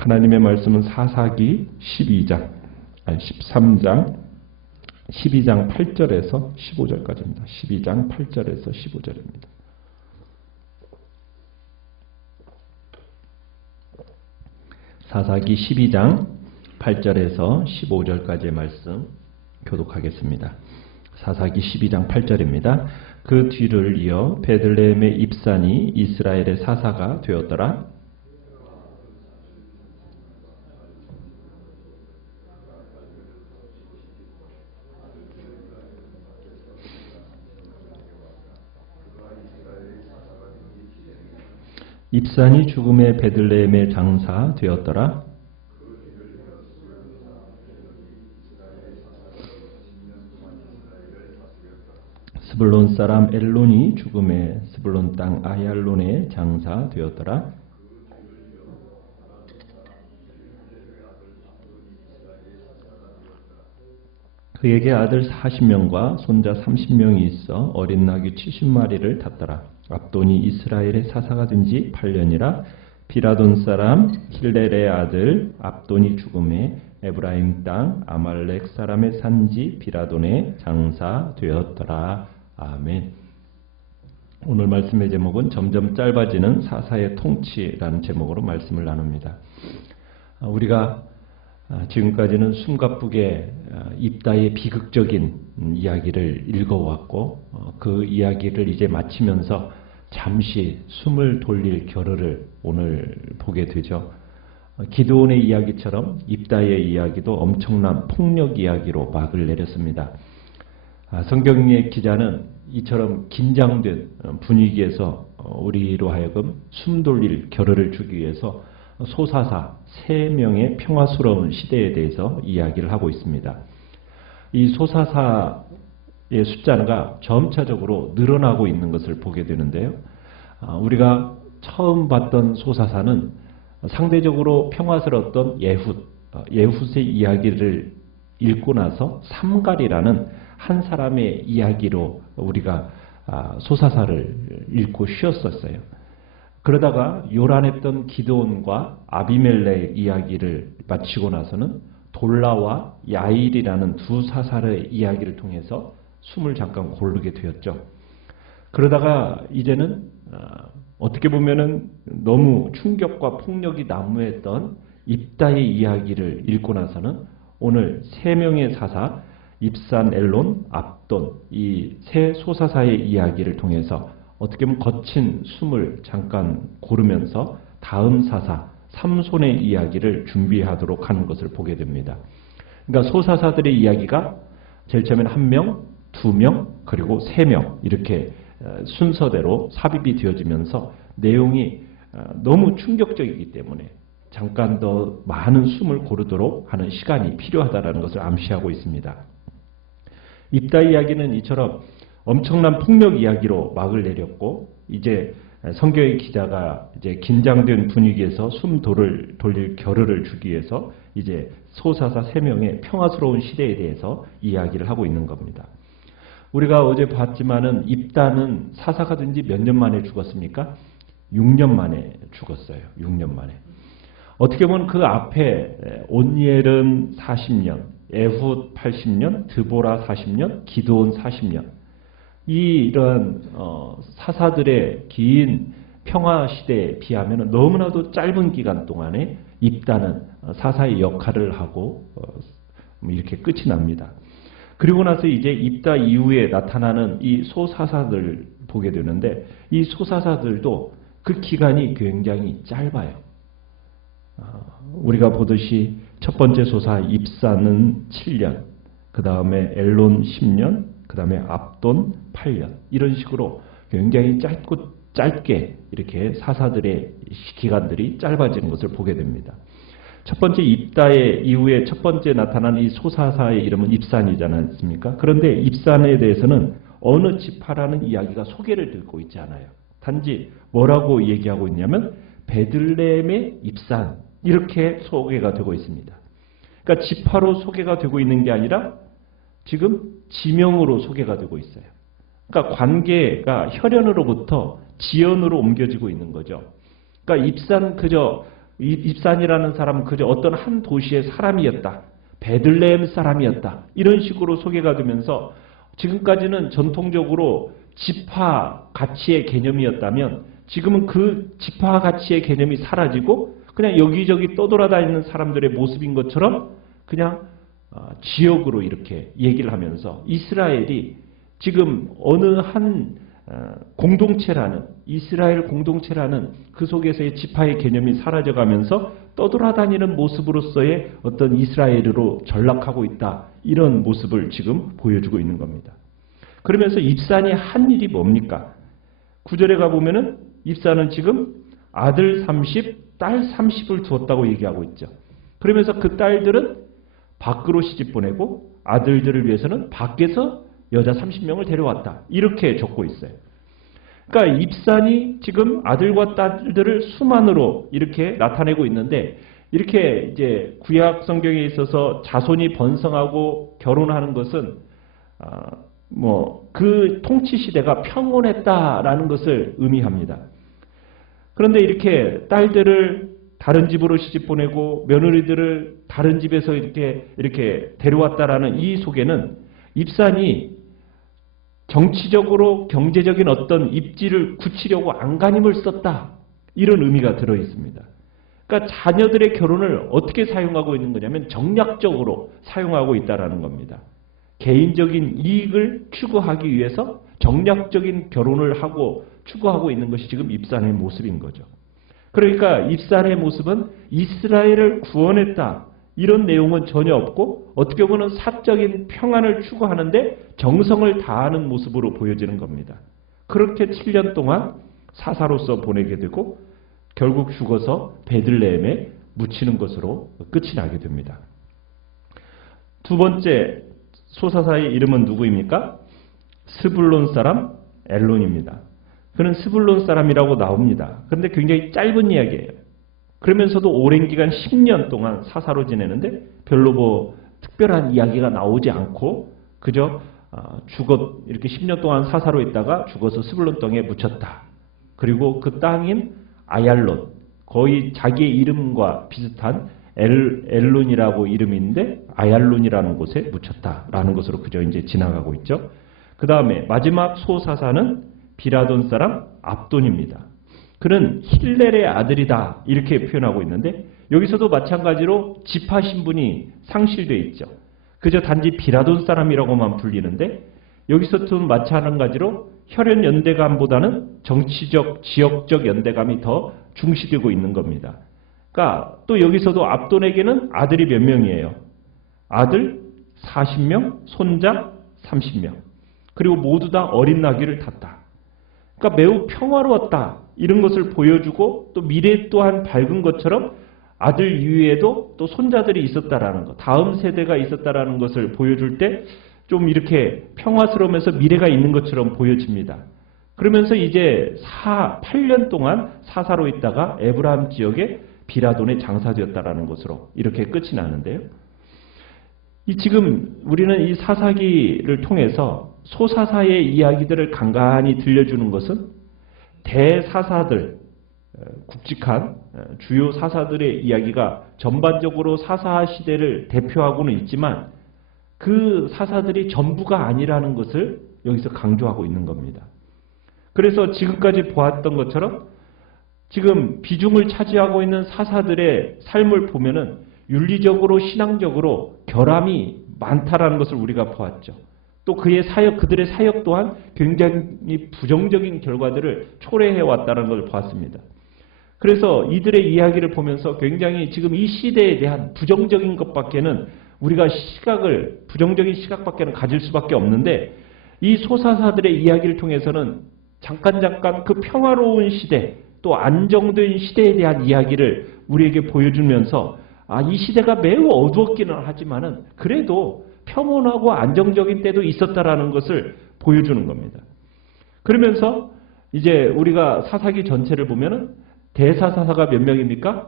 하나님의 말씀은 사사기 13장 12장 8절에서 15절까지입니다. 12장 8절에서 15절입니다. 사사기 12장 8절에서 15절까지의 말씀 교독하겠습니다. 사사기 12장 8절입니다. 그 뒤를 이어 베들레헴의 입산이 이스라엘의 사사가 되었더라. 입산이 죽음의 베들레헴의 장사 되었더라. 스불론 사람 엘론이 죽음의 스불론 땅 아얄론의 장사 되었더라. 그에게 아들 40명과 손자 30명이 있어 어린 나귀 70마리를 탔더라. 압돈이 이스라엘의 사사가 된 지 8년이라. 비라돈 사람 힐렐의 아들 압돈이 죽음에 에브라임 땅 아말렉 사람의 산지 비라돈의 장사 되었더라. 아멘. 오늘 말씀의 제목은 점점 짧아지는 사사의 통치라는 제목으로 말씀을 나눕니다. 우리가 지금까지는 숨가쁘게 입다의 비극적인 이야기를 읽어왔고 그 이야기를 이제 마치면서 잠시 숨을 돌릴 겨를을 오늘 보게 되죠. 기드온의 이야기처럼 입다의 이야기도 엄청난 폭력 이야기로 막을 내렸습니다. 성경의 기자는 이처럼 긴장된 분위기에서 우리로 하여금 숨 돌릴 겨를을 주기 위해서 소사사 3명의 평화스러운 시대에 대해서 이야기를 하고 있습니다. 이 소사사의 숫자가 점차적으로 늘어나고 있는 것을 보게 되는데요. 우리가 처음 봤던 소사사는 상대적으로 평화스러웠던 예훗의 이야기를 읽고 나서 삼갈이라는 한 사람의 이야기로 우리가 소사사를 읽고 쉬었었어요. 그러다가 요란했던 기드온과 아비멜렉 이야기를 마치고 나서는 돌라와 야일이라는 두 사사의 이야기를 통해서 숨을 잠깐 고르게 되었죠. 그러다가 이제는 어떻게 보면은 너무 충격과 폭력이 난무했던 입다의 이야기를 읽고 나서는 오늘 3명의 사사 입산, 엘론, 압돈 이 세 소사사의 이야기를 통해서 어떻게 보면 거친 숨을 잠깐 고르면서 다음 사사 삼손의 이야기를 준비하도록 하는 것을 보게 됩니다. 그러니까 소사사들의 이야기가 제일 처음에는 1명, 2명, 그리고 3명 이렇게 순서대로 삽입이 되어지면서 내용이 너무 충격적이기 때문에 잠깐 더 많은 숨을 고르도록 하는 시간이 필요하다는 것을 암시하고 있습니다. 입다 이야기는 이처럼 엄청난 폭력 이야기로 막을 내렸고 이제 성경의 기자가 이제 긴장된 분위기에서 숨 돌릴 겨를을 주기 위해서 이제 소사사 3명의 평화스러운 시대에 대해서 이야기를 하고 있는 겁니다. 우리가 어제 봤지만은 입다는 사사가 된 지 몇 년 만에 죽었습니까? 6년 만에 죽었어요. 6년 만에. 어떻게 보면 그 앞에 온니엘은 40년, 에훗 80년, 드보라 40년, 기드온 40년 이런 사사들의 긴 평화 시대에 비하면 너무나도 짧은 기간 동안에 입다는 사사의 역할을 하고 이렇게 끝이 납니다. 그리고 나서 이제 입다 이후에 나타나는 이 소사사들 보게 되는데 이 소사사들도 그 기간이 굉장히 짧아요. 우리가 보듯이 첫 번째 소사 입산은 7년, 그 다음에 엘론 10년, 그 다음에 압돈 8년 이런 식으로 굉장히 짧게 이렇게 사사들의 기간들이 짧아지는 것을 보게 됩니다. 첫 번째 입다의 이후에 첫 번째 나타난 이 소사사의 이름은 입산이지 않습니까? 그런데 입산에 대해서는 어느 지파라는 이야기가 소개를 듣고 있지 않아요. 단지 뭐라고 얘기하고 있냐면 베들레헴의 입산 이렇게 소개가 되고 있습니다. 그러니까 지파로 소개가 되고 있는 게 아니라 지금 지명으로 소개가 되고 있어요. 그러니까 관계가 혈연으로부터 지연으로 옮겨지고 있는 거죠. 그러니까 입산 그저 입산이라는 사람은 그저 어떤 한 도시의 사람이었다. 베들레헴 사람이었다. 이런 식으로 소개가 되면서 지금까지는 전통적으로 지파 가치의 개념이었다면 지금은 그 지파 가치의 개념이 사라지고 그냥 여기저기 떠돌아다니는 사람들의 모습인 것처럼 그냥 지역으로 이렇게 얘기를 하면서 이스라엘이 지금 어느 한 공동체라는 이스라엘 공동체라는 그 속에서의 지파의 개념이 사라져가면서 떠돌아다니는 모습으로서의 어떤 이스라엘으로 전락하고 있다. 이런 모습을 지금 보여주고 있는 겁니다. 그러면서 입산이 한 일이 뭡니까? 9절에 가보면은 입산은 지금 아들 30, 딸 30을 두었다고 얘기하고 있죠. 그러면서 그 딸들은 밖으로 시집 보내고 아들들을 위해서는 밖에서 여자 30명을 데려왔다. 이렇게 적고 있어요. 그러니까 입산이 지금 아들과 딸들을 수만으로 이렇게 나타내고 있는데 이렇게 이제 구약 성경에 있어서 자손이 번성하고 결혼하는 것은 그 통치 시대가 평온했다라는 것을 의미합니다. 그런데 이렇게 딸들을 다른 집으로 시집 보내고 며느리들을 다른 집에서 이렇게 데려왔다라는 이 속에는 입산이 정치적으로 경제적인 어떤 입지를 굳히려고 안간힘을 썼다. 이런 의미가 들어 있습니다. 그러니까 자녀들의 결혼을 어떻게 사용하고 있는 거냐면 정략적으로 사용하고 있다는 겁니다. 개인적인 이익을 추구하기 위해서 정략적인 결혼을 하고 추구하고 있는 것이 지금 입산의 모습인 거죠. 그러니까 입산의 모습은 이스라엘을 구원했다. 이런 내용은 전혀 없고 어떻게 보면 사적인 평안을 추구하는데 정성을 다하는 모습으로 보여지는 겁니다. 그렇게 7년 동안 사사로서 보내게 되고 결국 죽어서 베들레헴에 묻히는 것으로 끝이 나게 됩니다. 두 번째 소사사의 이름은 누구입니까? 스불론 사람 엘론입니다. 그는 스불론 사람이라고 나옵니다. 그런데 굉장히 짧은 이야기예요. 그러면서도 오랜 기간 10년 동안 사사로 지내는데 별로 특별한 이야기가 나오지 않고 그저 이렇게 10년 동안 사사로 있다가 죽어서 스불론 땅에 묻혔다. 그리고 그 땅인 아얄론, 거의 자기의 이름과 비슷한 엘론이라고 이름이 있는데 아얄론이라는 곳에 묻혔다라는 것으로 그저 이제 지나가고 있죠. 그 다음에 마지막 소사사는 비라돈 사람 압돈입니다. 그는 힐렐의 아들이다 이렇게 표현하고 있는데 여기서도 마찬가지로 지파 신분이 상실되어 있죠. 그저 단지 비라돈 사람이라고만 불리는데 여기서도 마찬가지로 혈연 연대감보다는 정치적 지역적 연대감이 더 중시되고 있는 겁니다. 그러니까 또 여기서도 압돈에게는 아들이 몇 명이에요? 아들 40명, 손자 30명. 그리고 모두 다 어린 나귀를 탔다. 그러니까 매우 평화로웠다. 이런 것을 보여주고 또 미래 또한 밝은 것처럼 아들 이외에도 또 손자들이 있었다라는 것, 다음 세대가 있었다라는 것을 보여줄 때 좀 이렇게 평화스러우면서 미래가 있는 것처럼 보여집니다. 그러면서 이제 8년 동안 사사로 있다가 에브라임 지역에 비라돈에 장사되었다라는 것으로 이렇게 끝이 나는데요. 지금 우리는 이 사사기를 통해서 소사사의 이야기들을 간간히 들려주는 것은 대사사들, 굵직한 주요 사사들의 이야기가 전반적으로 사사 시대를 대표하고는 있지만 그 사사들이 전부가 아니라는 것을 여기서 강조하고 있는 겁니다. 그래서 지금까지 보았던 것처럼 지금 비중을 차지하고 있는 사사들의 삶을 보면은 윤리적으로 신앙적으로 결함이 많다라는 것을 우리가 보았죠. 또 그의 사역, 그들의 사역 또한 굉장히 부정적인 결과들을 초래해 왔다는 걸 보았습니다. 그래서 이들의 이야기를 보면서 굉장히 지금 이 시대에 대한 부정적인 것밖에는 우리가 부정적인 시각밖에는 가질 수밖에 없는데 이 소사사들의 이야기를 통해서는 잠깐 그 평화로운 시대 또 안정된 시대에 대한 이야기를 우리에게 보여주면서 이 시대가 매우 어두웠기는 하지만은 그래도 평온하고 안정적인 때도 있었다라는 것을 보여주는 겁니다. 그러면서 이제 우리가 사사기 전체를 보면은 대사사사가 몇 명입니까?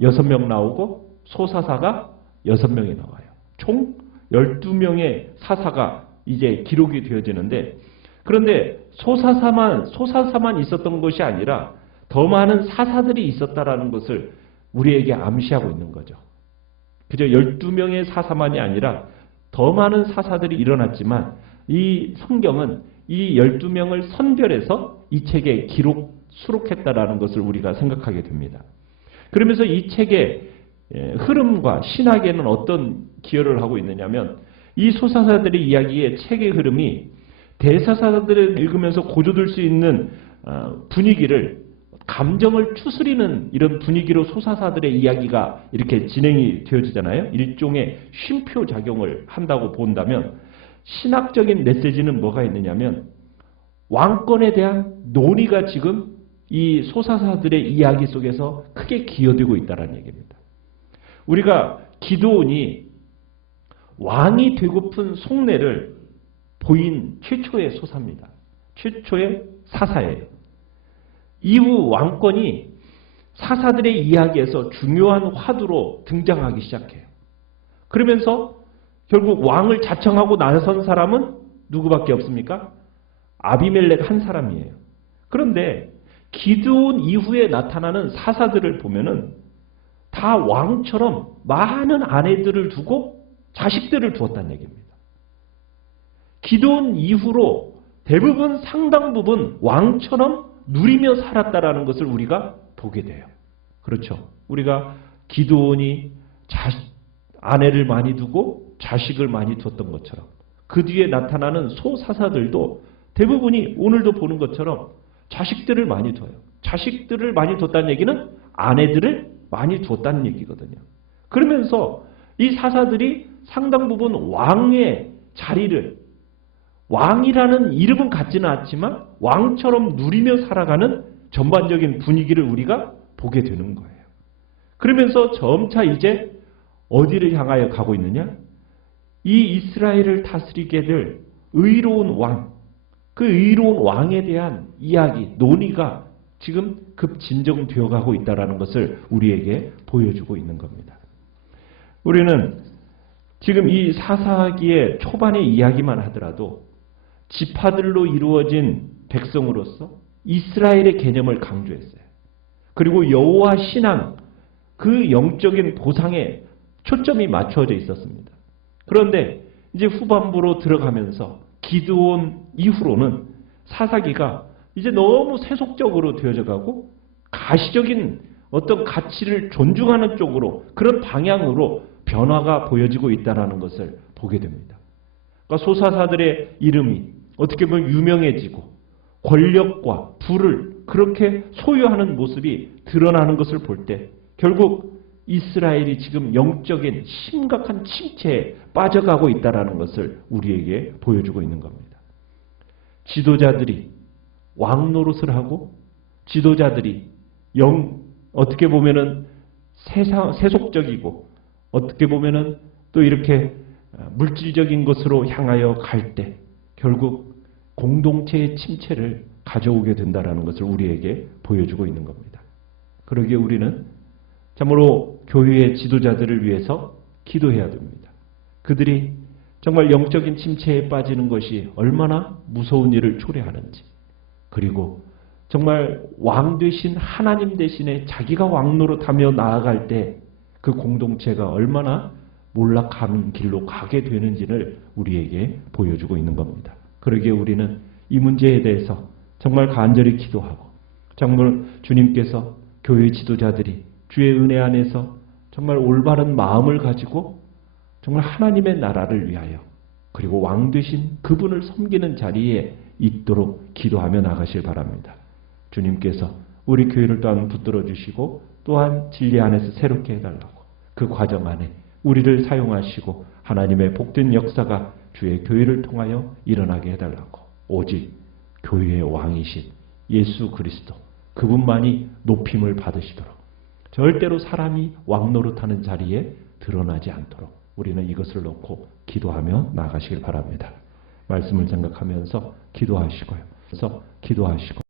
6명 나오고 소사사가 6명이 나와요. 총 12명의 사사가 이제 기록이 되어지는데 그런데 소사사만 있었던 것이 아니라 더 많은 사사들이 있었다라는 것을 우리에게 암시하고 있는 거죠. 그저 12명의 사사만이 아니라 더 많은 사사들이 일어났지만 이 성경은 이 12명을 선별해서 이 책에 수록했다라는 것을 우리가 생각하게 됩니다. 그러면서 이 책의 흐름과 신학에는 어떤 기여를 하고 있느냐면 이 소사사들의 이야기의 책의 흐름이 대사사들을 읽으면서 고조될 수 있는 분위기를 감정을 추스리는 이런 분위기로 소사사들의 이야기가 이렇게 진행이 되어지잖아요. 일종의 쉼표 작용을 한다고 본다면 신학적인 메시지는 뭐가 있느냐면 왕권에 대한 논의가 지금 이 소사사들의 이야기 속에서 크게 기여되고 있다는 얘기입니다. 우리가 기드온이 왕이 되고픈 속내를 보인 최초의 소사입니다. 최초의 사사예요. 이후 왕권이 사사들의 이야기에서 중요한 화두로 등장하기 시작해요. 그러면서 결국 왕을 자청하고 나선 사람은 누구밖에 없습니까? 아비멜렉 한 사람이에요. 그런데 기드온 이후에 나타나는 사사들을 보면은 다 왕처럼 많은 아내들을 두고 자식들을 두었다는 얘기입니다. 기드온 이후로 대부분 상당 부분 왕처럼 누리며 살았다라는 것을 우리가 보게 돼요. 그렇죠. 우리가 기드온이 아내를 많이 두고 자식을 많이 두었던 것처럼 그 뒤에 나타나는 소사사들도 대부분이 오늘도 보는 것처럼 자식들을 많이 둬요. 자식들을 많이 뒀다는 얘기는 아내들을 많이 두었다는 얘기거든요. 그러면서 이 사사들이 상당 부분 왕의 자리를 왕이라는 이름은 갖지는 않지만 왕처럼 누리며 살아가는 전반적인 분위기를 우리가 보게 되는 거예요. 그러면서 점차 이제 어디를 향하여 가고 있느냐? 이 이스라엘을 다스리게 될 의로운 왕, 그 의로운 왕에 대한 이야기, 논의가 지금 급진정되어 가고 있다는 것을 우리에게 보여주고 있는 겁니다. 우리는 지금 이 사사기의 초반의 이야기만 하더라도 지파들로 이루어진 백성으로서 이스라엘의 개념을 강조했어요. 그리고 여호와 신앙, 그 영적인 보상에 초점이 맞춰져 있었습니다. 그런데 이제 후반부로 들어가면서 기드온 이후로는 사사기가 이제 너무 세속적으로 되어져 가고 가시적인 어떤 가치를 존중하는 쪽으로 그런 방향으로 변화가 보여지고 있다는 것을 보게 됩니다. 그러니까 소사사들의 이름이 어떻게 보면 유명해지고 권력과 부를 그렇게 소유하는 모습이 드러나는 것을 볼 때 결국 이스라엘이 지금 영적인 심각한 침체에 빠져가고 있다는 것을 우리에게 보여주고 있는 겁니다. 지도자들이 왕노릇을 하고 지도자들이 어떻게 보면은 세속적이고 어떻게 보면은 또 이렇게 물질적인 것으로 향하여 갈 때 결국 공동체의 침체를 가져오게 된다는 것을 우리에게 보여주고 있는 겁니다. 그러기에 우리는 참으로 교회의 지도자들을 위해서 기도해야 됩니다. 그들이 정말 영적인 침체에 빠지는 것이 얼마나 무서운 일을 초래하는지, 그리고 정말 왕 되신 하나님 대신에 자기가 왕노릇하며 나아갈 때 그 공동체가 얼마나 몰락하는 길로 가게 되는지를 우리에게 보여주고 있는 겁니다. 그러기에 우리는 이 문제에 대해서 정말 간절히 기도하고 정말 주님께서 교회 지도자들이 주의 은혜 안에서 정말 올바른 마음을 가지고 정말 하나님의 나라를 위하여 그리고 왕 되신 그분을 섬기는 자리에 있도록 기도하며 나가실 바랍니다. 주님께서 우리 교회를 또한 붙들어 주시고 또한 진리 안에서 새롭게 해달라고 그 과정 안에 우리를 사용하시고 하나님의 복된 역사가 주의 교회를 통하여 일어나게 해달라고 오직 교회의 왕이신 예수 그리스도 그분만이 높임을 받으시도록 절대로 사람이 왕노릇하는 자리에 드러나지 않도록 우리는 이것을 놓고 기도하며 나가시길 바랍니다. 말씀을 생각하면서 기도하시고요. 그래서 기도하시고